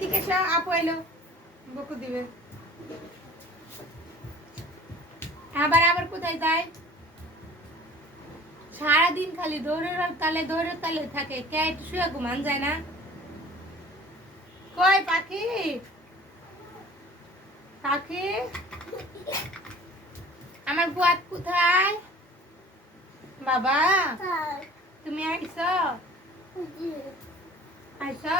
এদিকে এসো, আপু এলো, বকু দিবে। আবার আবার কোথায় যায়? সারাদিন খালি দৌড়ের তালে থাকে, কে একটু শুয়ে ঘুমান যায় না? কই পাখি, পাখি আমার বুয়াত কোথায়? বাবা তুমি আইছো? আইছো?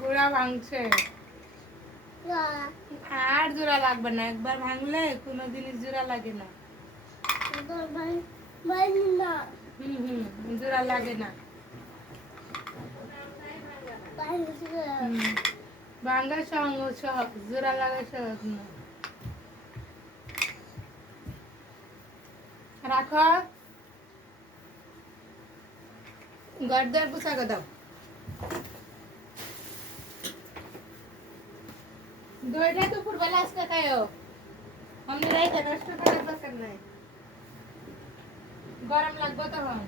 গোড়া ভাঙছে, আর জোড়া লাগবে না, একবার ভাঙলে কোনো জিনিস জোড়া লাগে না। জোড়া লাগে না, ভাঙা সহজ, জোড়া লাগা সহজ না। রাখো, গর্দার পোশাক দাও, দইটা তো পূর্বেলা আজকে খাইও, আমি রাইতে নষ্ট করার দরকার নাই, গরম লাগবে তখন।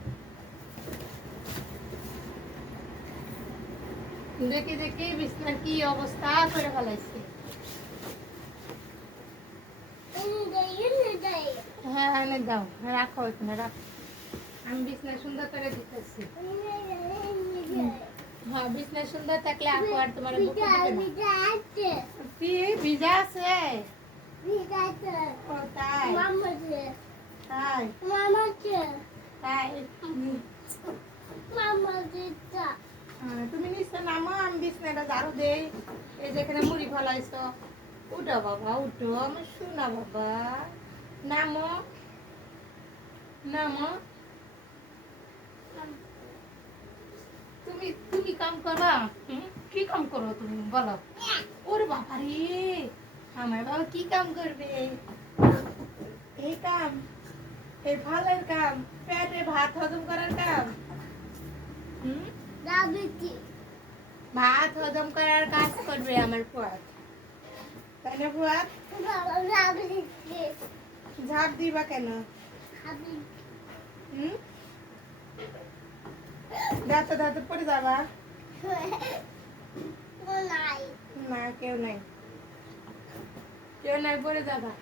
দেখি দেখি বিছনার কি অবস্থা করে ফেলাইছে। হ্যাঁ এনে দাও, রাখো এখানে রাখো, আমি বিছনা সুন্দর করে দিতেছি। হ্যাঁ বিছনা সুন্দর থাকলে আপু আর তোমার কি ভিজা আছে? ও তাই তাই তাই তুমি নিচে নামো, আমি বিছনাটা ঝাড়ু দেই। এই যেখানে মুড়ি ফলাইছো, উঠো বাবা উঠো, আমার শোনা বাবা, নামো নামো। তুমি তুমি কাম করবা, কি কাম করো তুমি বলো? ওরে বাবা রে, আমার বাবা কি কাম করবে? এই কাম, এই ভালের কাম, পেটে ভাত হজম করার কাম। ভাত হজম করার কাজ করবে আমার ফুয়াদ, তাই না ফুয়াদ? ঝাঁপ দিবা কেন? দাঁতে দাঁতে পড়ে যাবা না, কেউ নাই, কেউ নাই, পড়ে যাবা।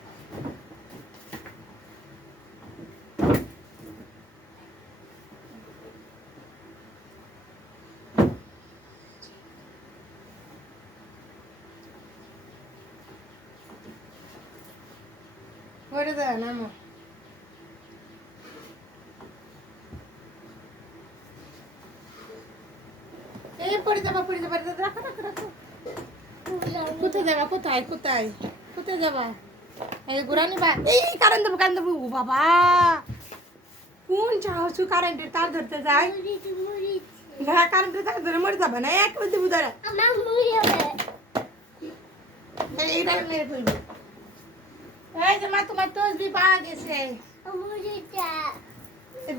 পড়ে যাবে না মা, এই পড়ে যাবা, পড়ে যাবা, রাখো রাখো রাখো। কোথায় যাবা, কোথায় কোথায় কোথায় যাবা? এই ঘোরা নিবা, এই কারেন্ট দেবো ও বাবা, কোন সাহসু কারেন্টের তার ধরতে যায়? না কারেন্টের তার ধরে মরে যাবে না, এক করে দেবো ধরে, এইটা মেরে ফেলবো। এই যে মা তোমার তসবি পাওয়া গেছে,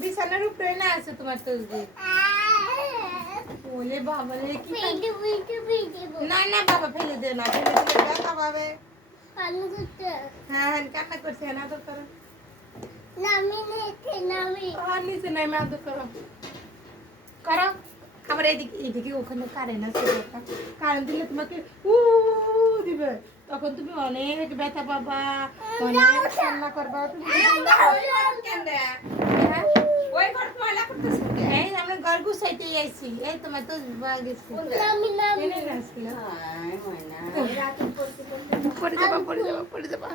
বিছানার উপরে না আছে তোমার তসবি। ওলে বাবা রে, কি না না বাবা ফেলে দে না, ফেলে দিলে ব্যথা পাবে। হ্যাঁ কান্না করছে না তো করো, নিচে নামে আদর করো করো। আবার এইদিকে এইদিকে ওখানে কারেন্ট আছে, কারেন্ট দিলে তোমাকে দিবে, তখন তুমি অনেক ব্যথা পাবা, অনেক কান্না করবা। এই আমরা ঘর গুছাইতে আইছি, এই তোমার তো গেছি পড়ে যাবা পড়ে যাবা পড়ে যাবা।